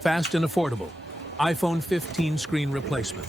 Fast and affordable. iPhone 15 screen replacement.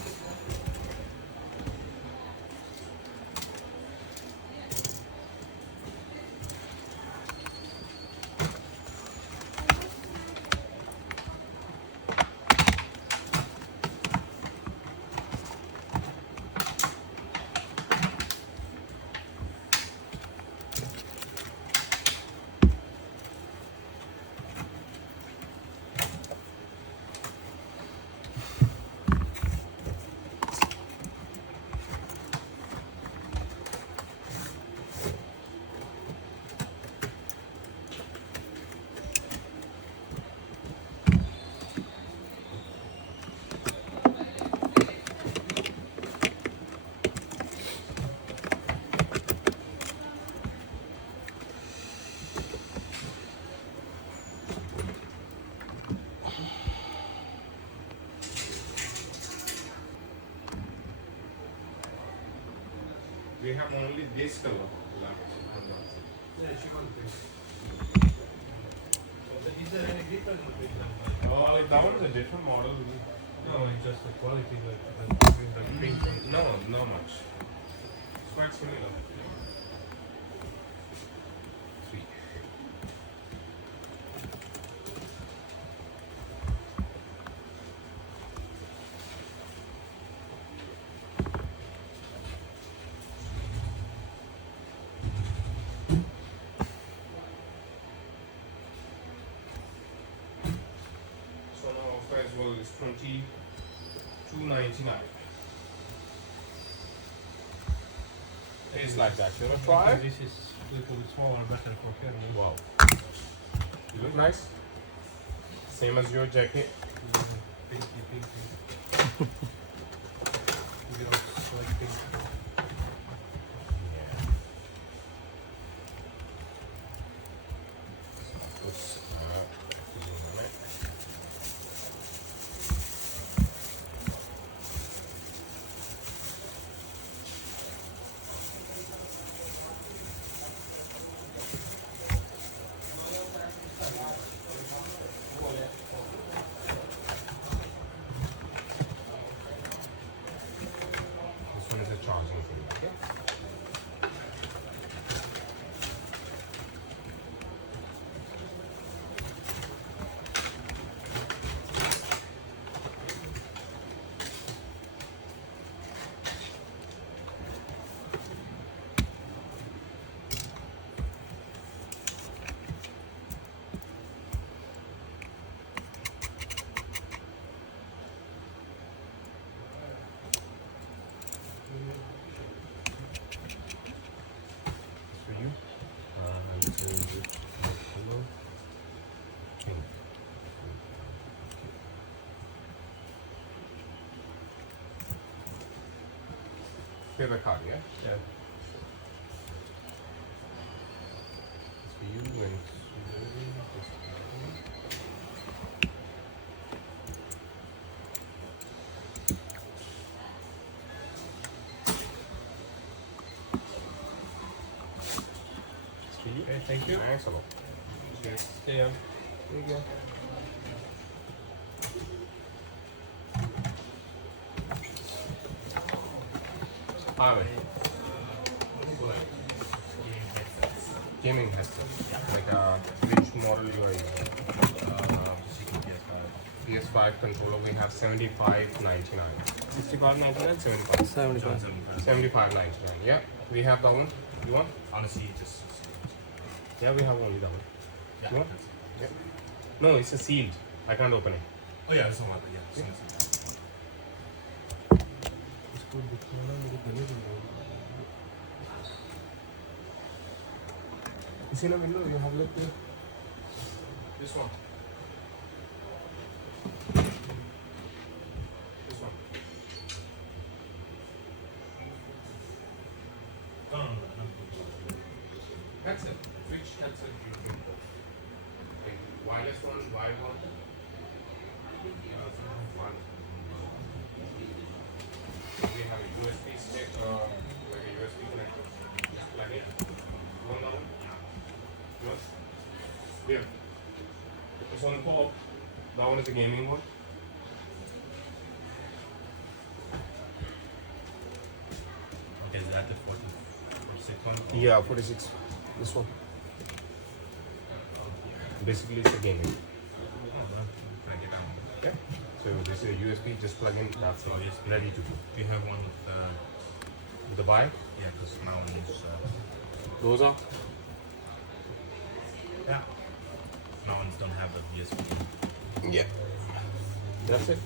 We have only this color left. Is there any difference between them? Oh, that one is a different model. No, it's just the quality, like between the pink one. No, not much. It's quite similar. Sweet. So now offer as well is $22.99. It's like that. You wanna try? This is a little bit smaller, better for carrying. Wow. You look nice. Same as your jacket. Pinky. Girls like pink. This one is a charging for you, okay? For you, I'm change it to color pink. Pay the card, yeah? Yeah. It's for you and it's for you. Okay, thank you. Thanks a lot. Cheers. See ya. There you go. Harvey. Gaming headset. Like which model you are using? PS5 controller. We have $75.99. $65.99, $75. $75.99. Yeah, we have that one. You want? Honestly, just Yeah, we have only that one. yeah. You want? Yeah. No, it's a sealed. I can't open it. Oh yeah, that's the one. Yeah. It's in a window. You have like this one. This one. No. That's it. Which headset do you think? Okay. Wireless one, wired one. One. We have a USB stick, like a USB connector. Just plug it. One down. Yes. Here. It's on the top. Down. one is the gaming one. Okay, is that the 46 one? Yeah, 46. This one. Basically, it's a gaming. Oh, well, can I get that one? Yeah. So this is a USB. Just plug in. That's it. USB. Ready to go. Do you have one with, With the buy. yeah, because my one is, Those are. yeah. My ones don't have a USB. Yeah. That's it.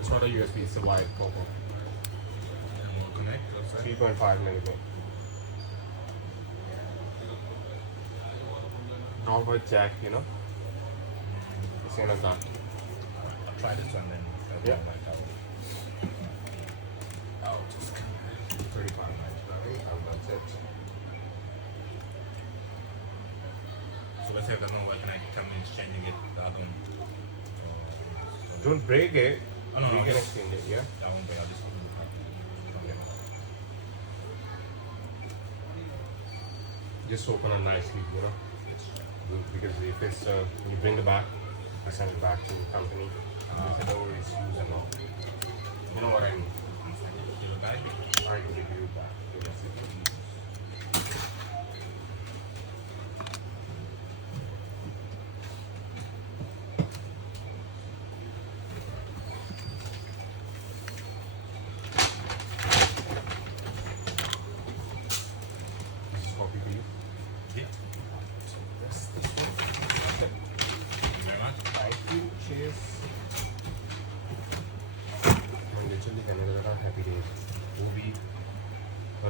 It's not a USB. It's a wire. Okay. And we'll connect, looks like. 3.5 millimeter. Not with jack, you know. It's in a gun. I'll try this one then. Yeah. My cover. Oh, just 35 and that's it. So let's say if that doesn't work, can I come in exchange and get the other one? Don't break it. Oh, no, We no. can exchange it, yeah. That one, but I'll just. Okay. Just open it nicely, you know. Because if it's you bring it back, you send it back to the company. If it's always usable. You know what I mean? Kilo bag? I can give you back. Yes. This is copy for you. Yeah. Yes, this one. Thank you very much. Thank you. Cheers. मैं literally कहने लगा था happy day वो भी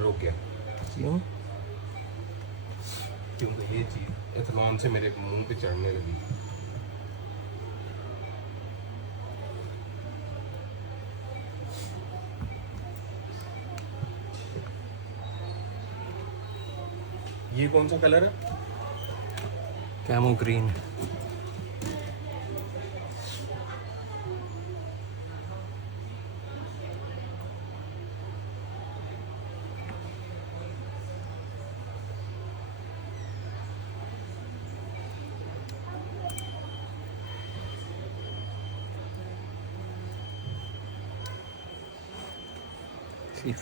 रुक गया क्यों क्योंकि ये चीज़ इथनॉल से मेरे मुंह पे चढ़ने लगी ये कौन सा कलर है Camo green.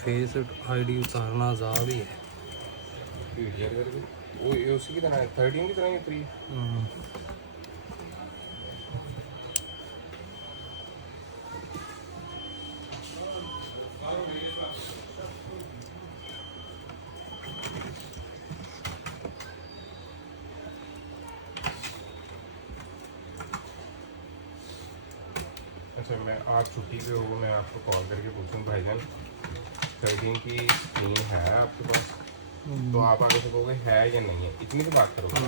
फेस आईडी उतारना आजाद ही है यार करके वो ये उसी की तरह है 13 की तरह ये 3 अच्छा मैं आज छुट्टी पे हूँ मैं आपको कॉल करके पूछूँ भाईजान 13 की स्क्रीन है आपके पास तो आप आगे से कहोगे है या नहीं है इतनी तो बात करोगे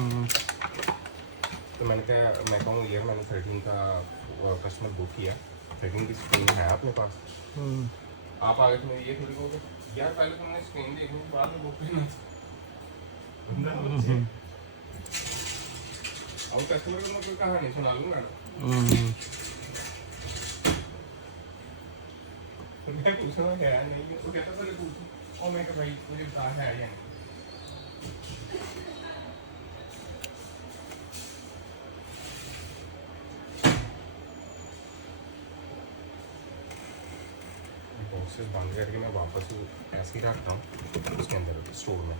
तो मैंने कहा मैं कहूँ यार मैंने 13 का कस्टमर बुक किया 13 की स्क्रीन है अपने पास आप आगे से मुझे ये थोड़ी कहोगे यार पहले तुमने स्क्रीन देखने के बाद में बुक करना और कस्टमर को मैं कोई कहानी सुना लूँगा मैं पूछना है नहीं है वो कहता पहले पूछूं और मैं कहा भाई मुझे बता है या नहीं बॉक्सेस बंद करके मैं वापस ऐसे ही रखता हूँ उसके अंदर स्टोर में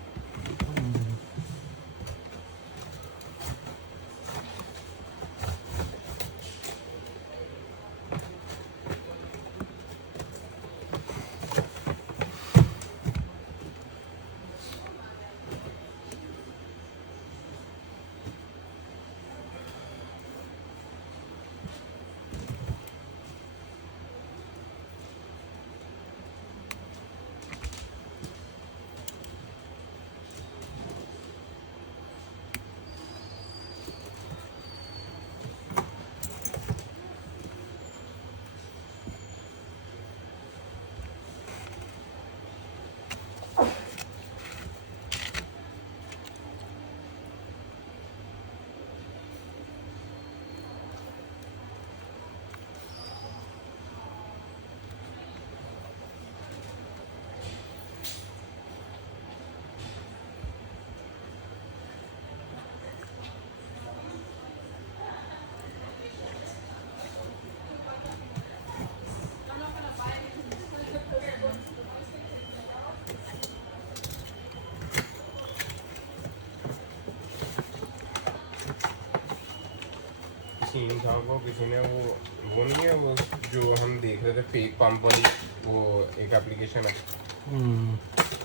सीन था वो किसी ने वो नहीं है वो जो हम देख रहे थे फेक पंप वाली वो एक एप्लीकेशन है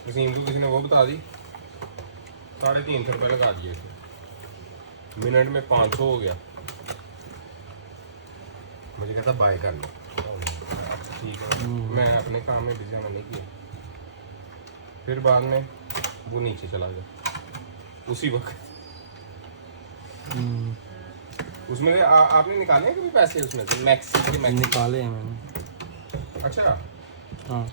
वसीम को किसी ने वो बता दी 350 रुपये लगा दिए थे मिनट में 500 हो गया मुझे कहता बाय कर लो ठीक है मैं अपने काम में बिजी मैंने किया फिर बाद में वो नीचे चला गया उसी वक्त उसमें से आपने निकाले हैं कभी पैसे उसमें से मैक्स के मैक्स निकाले हैं मैंने। अच्छा हाँ